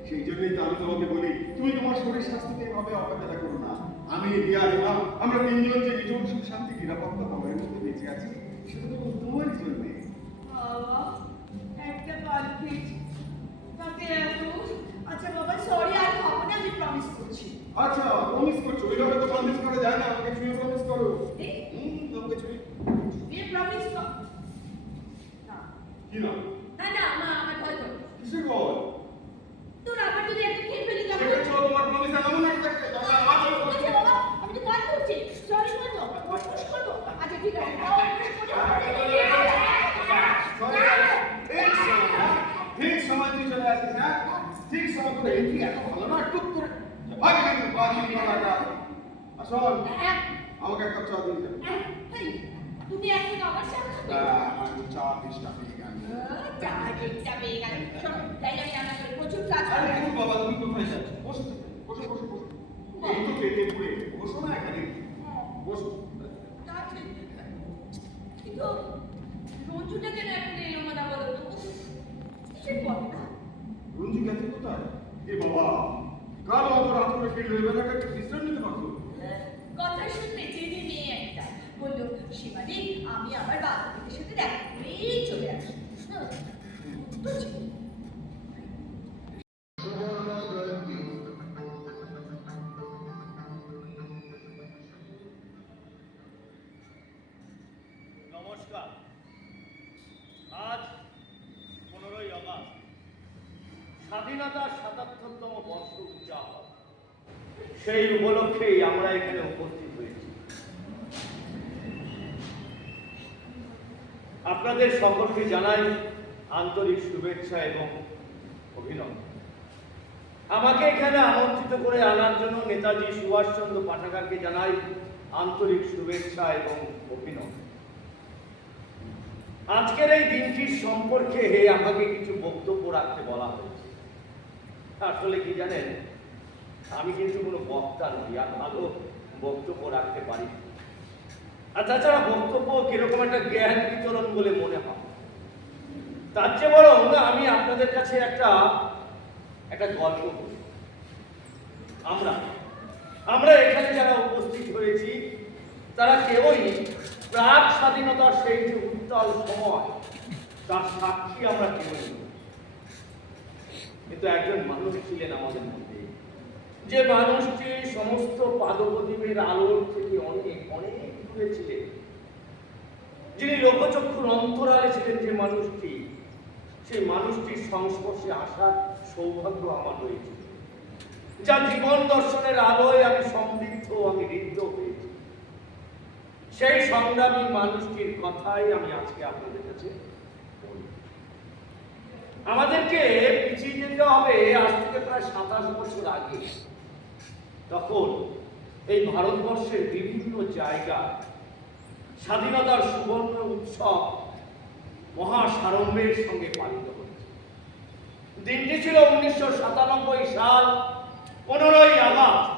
সেই জন্যই তো আমি তোমাকে বলি, তুমি তোমার শরীর স্বাস্থ্যকে এভাবে অবহেলা করো না। আমি রিয়া রিমা, আমরা তিনজন যে নিজন সুখ শান্তি নিরাপত্তা ভয়ের মধ্যে বেঁচে আছি, সেটা তো তোমারই জন্যে। বাবা, একটা পান খেয়েছি তাতে এত। আচ্ছা বাবা, সরি, আর খাবো না, আমি প্রমিস করছি। আচ্ছা, প্রমিস করছো? এইভাবে তো প্রমিস করা যায় না, আমাকে ছুঁয়ে প্রমিস করো। আমাকে ছুঁয়ে প্রমিস কর না। কি না? না মা, আমার ভয় করে। কিসে বল? তোর আবার যদি একটা খেয়ে ফেলি তখন? এটা চলো, তোমার প্রমিস এমন একটা আমার চলো। আচ্ছা বাবা, আমি তো কাজ করছি, সরি বলবো, পুশ করবো। আচ্ছা ঠিক আছে, ঠিক সময় তুই চলে আসিস না, ঠিক সময় করে এই কি এত ভালো না, টুক করে ভাগ কিন্তু বাকি মালাটা। আসল আমাকে একটা চা দিন। তুমি এখন আমার সাথে আমি চা 20টা পেয়ে গেল। চা 20টা পেয়ে গেল। শোনো, তাই আমি রান্না করে প্রচুর কাজ আরে করে। বাবা, তুমি কোথায় যাচ্ছ? বসো, বসো। এই তো পেটে পুড়ে বসো না এখানে, বসো। তা ঠিক। কিন্তু রঞ্জুটা কেন এখন এলো না বলো তো? সে কথা রঞ্জি গেছে কোথায়? এ বাবা, কাল অত রাত করে ফিরলো, এবেলাটা একটু বিশ্রাম নিতে পারতো। কথা শুনতে জেনে মেয়ে একটা বললো, শিবানী আমি আমার বান্ধবীদের সাথে দেখা করেই চলে আসি। তো ছিল। নমস্কার। আজ 15ই আগস্ট, স্বাধীনতার ৭৭তম বর্ষ উদযাপন। সেই উপলক্ষেই আমরা এখানে উপস্থিত হয়েছি। আপনাদের সকলকে জানাই আন্তরিক শুভেচ্ছা এবং অভিনন্দন। আমাকে এখানে আমন্ত্রিত করে আনার জন্য নেতাজি সুভাষচন্দ্র পাঠাগারকে জানাই আন্তরিক শুভেচ্ছা এবং অভিনন্দন। আজকের এই দিনটির সম্পর্কে আমাকে কিছু বক্তব্য রাখতে বলা হয়েছে। আসলে কি জানেন, আমি কিন্তু কোনো বক্তা নই, আর ভালো বক্তব্য রাখতে পারি। আর তাছাড়া বক্তব্য কিরকম একটা জ্ঞান বিতরণ বলে মনে হয়। তার চেয়ে বরং আমি আপনাদের কাছে একটা গল্প বলি। আমরা এখানে যারা উপস্থিত হয়েছি তারা কেউই প্রাক স্বাধীনতার সেই যে উত্তাল সময় তার সাক্ষী আমরা কেউই নই। কিন্তু একজন মানুষ ছিলেন আমাদের মধ্যে, যে মানুষটি সমস্ত পাদপ্রদীপের আলোর থেকে অনেক অনেক দূরে ছিলেন, যিনি লোকচক্ষুর অন্তরালে ছিলেন, যে মানুষটি, সেই মানুষটির সংস্পর্শে আসার সৌভাগ্য আমার রয়েছে, যার জীবন দর্শনের আলোয় আমি সমৃদ্ধ, আমি ঋদ্ধ হয়েছি। সেই সংগ্রামী মানুষটির কথাই আমি আজকে আপনাদের কাছে বলি। আমাদেরকে পিছিয়ে যেতে হবে আজ থেকে প্রায় ২৭ বছর আগে। তখন এই ভারতবর্ষের বিভিন্ন জায়গায় স্বাধীনতার সুবর্ণ উৎসব মহা সাড়ম্বরের সঙ্গে পালিত হয়েছে। দিনটি ছিল ১৯৯৭ সাল 15ই আগস্ট।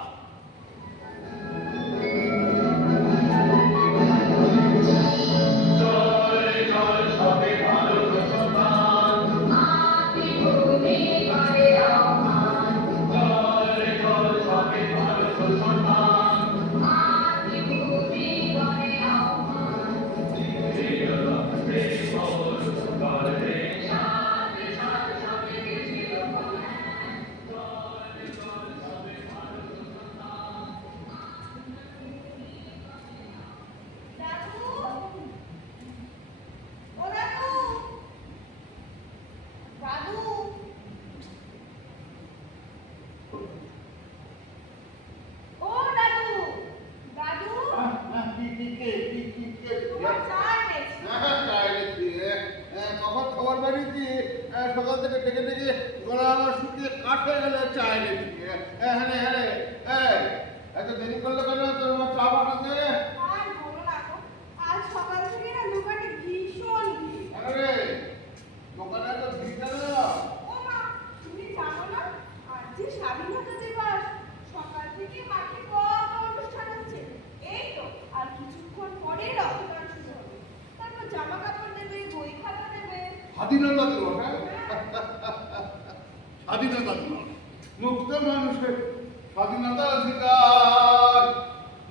কখন খবর বেরিয়েছি, সকাল থেকে ডেকে ডেকে গলা আমার শুকিয়ে কাঠ হয়ে গেলে চায় রে। হ্যাঁ এত দেরি করলে কেন? তোর আমার চা বানাতে আজ সকাল থেকে না দোকানে ভীষণ ভিড়। রে দোকানে তো ভিড় কেন? ও মা, তুমি জানো না আজ যে স্বাধীনতা দিবস? সকাল থেকে মাঠে কত অনুষ্ঠান হচ্ছে। এই তো আর কিছুক্ষণ পরে রক্তদান শুরু হবে, তারপর জামা কাপড় দেবে, বই খাতা দেবে। স্বাধীনতা দিবস, স্বাধীনতা দিবস, মুক্ত মানুষের স্বাধীনতা অধিকার,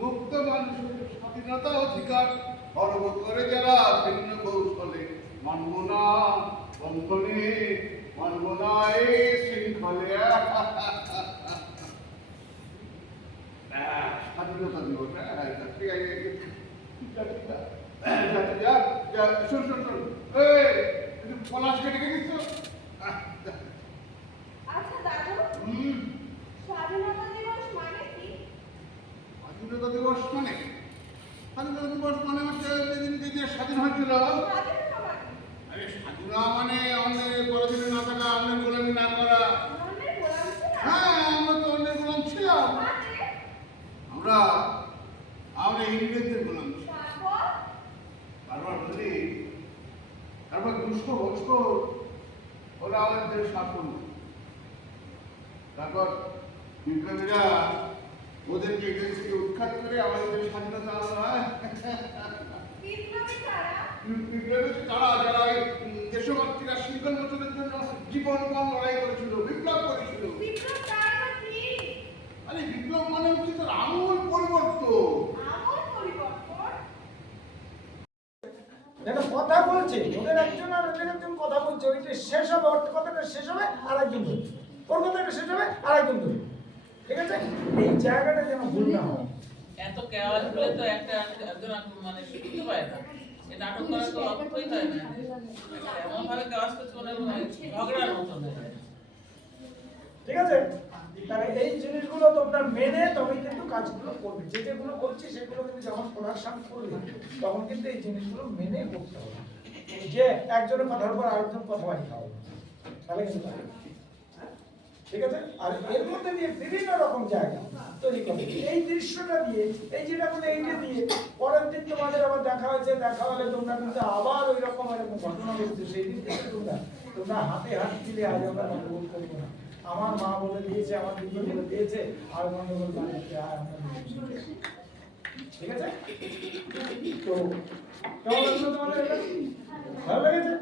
মুক্ত মানুষের স্বাধীনতা অধিকার গর্ব করে যারা ভিন্ন কৌশলে মানব না বন্ধনে, মানব না এই শৃঙ্খলে। স্বাধীনতা দিবস, ঠিক আছে, শোন পলাশ কেটে গেছিস। আচ্ছা দাদু, স্বাধীনতা দিবস মানে কি? স্বাধীনতা দিবস মানে হচ্ছে যেদিনকে যে স্বাধীন হয়েছিল। আরে স্বাধীনতা মানে আমাদের পরদিনে না থাকা, অন্যের গোলামি না করা। হ্যাঁ, আমরা তো অন্যের গোলাম ছিলাম। আমরা ইংরেজদের গোলাম ছিলাম। তারপর 200 বছর ওরা আমাদের শাসন। তারপর বিপ্লবীরা ওদেরকে এগেন্সি উৎখাত করে আমাদের স্বাধীনতা আনলো। বিপ্লবী কারা? বিপ্লবী তারা যারা এই দেশমাতৃকা শৃঙ্খল মোচনের জন্য জীবনপণ লড়াই করেছিল, বিপ্লব করেছিল। বিপ্লব কারা বা কি? আরে বিপ্লব মানে হচ্ছে তার আমূল পরিবর্তন। আমল পরিবর্তন? দেখো কথা বলছে, ওদের একজন আর ওদের একজন কথা বলছে, ওই যে শেষ হবে ওর কথাটা শেষ হবে আর একজন ধরবে, ওর কথাটা শেষ হবে আর একজন ধরবে, ঠিক আছে? এই জায়গাটা যেন ভুল না হয়। এত কেওয়াজ বলে তো একটা একজন মানে শিখতে পারে না। এ নাটক করা তো অল্পই হয় না। এমন ভাবে কেওয়াজ করছে মনে হয় ঝগড়ার মতো হয়ে যায়। ঠিক আছে? তাহলে এই জিনিসগুলো তোমরা মেনে তবেই কিন্তু কাজগুলো করবে। যেগুলো করছি সেগুলো কিন্তু যখন প্রোডাকশন করবে তখন কিন্তু এই জিনিসগুলো মেনে করতে হবে। যে একজনের কথার উপর আরেকজন কথা বাড়ি খাওয়া তাহলে কিন্তু পারবে না। ঠিক আছে? আর এর মধ্যে দিয়ে বিভিন্ন রকম জায়গা তৈরি করবে। এই দৃশ্যটা দিয়ে, এই যেটা বলে এইটা দিয়ে পরের দিন তোমাদের আবার দেখা হয়েছে, দেখা হলে তোমরা কিন্তু আবার ওই রকম এরকম ঘটনা ঘটছে, সেই দিন থেকে তোমরা হাতে হাত দিলে আজ আমরা গন্ডগোল করবো না। আমার মা বলে দিয়েছে, আমার দিদি বলে দিয়েছে, আর গন্ডগোল বানাতে আর আমরা ঠিক আছে? তো কেমন লাগলো তোমাদের এটা? ভালো লেগেছে?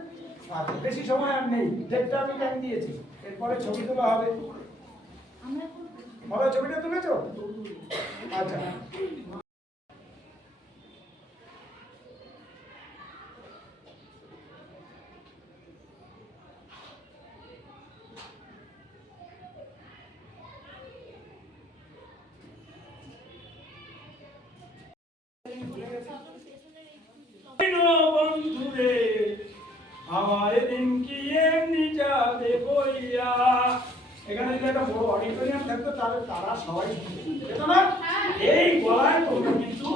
আচ্ছা, বেশি সময় আর নেই, ডেটটা আমি টাইম দিয়েছি, এরপরে ছবি তোলা হবে। বাবা ছবিটা তুলেছো? আচ্ছা, বন্ধুরে আমার দিন কি এমনি যাবে বইয়া। এখানে যদি একটা বড় অডিটোরিয়াম থাকতো তাহলে তারা সবাই যেত না? এই গলায় তোমরা কিন্তু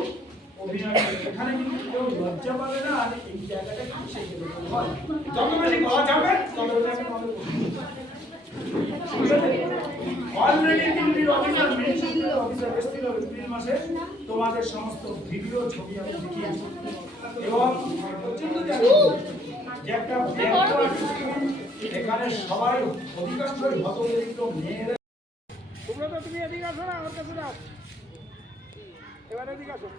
অভিনয় করবে। এখানে কিন্তু কেউ লজ্জা পাবে না, আর এই জায়গাটা কিন্তু সেই রকম হয়। যত বেশি গলা যাবে তত বেশি আমাদের অলরেডি দিল্লির অফিসার মিনিস্ট্রির অফিসার এসেছিল এপ্রিল মাসে, তোমাদের সমস্ত ভিডিও ছবি আমি দেখিয়েছি এবং পর্যন্ত জানি যে একটা এখানে সবাই অধিকাংশই হতদরিদ্র মেয়েরা। তোমরা তো তুমি এদিকে আসো না, আমার কাছে দাও, এবার এদিকে আসো।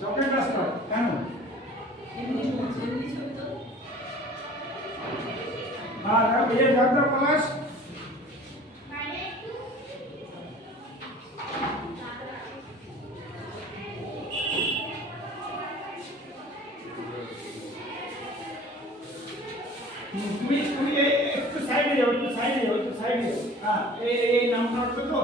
চকলেট রাস্তা কেন? হ্যাঁ, ये जागदा पलाश তুমি একটু সাইডে যাও, একটু সাইডে যাও, একটু সাইডে যাও। হ্যাঁ, এই নামটা উঠবে তো।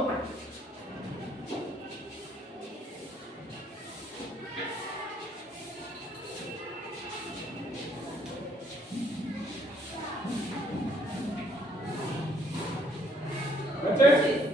Okay.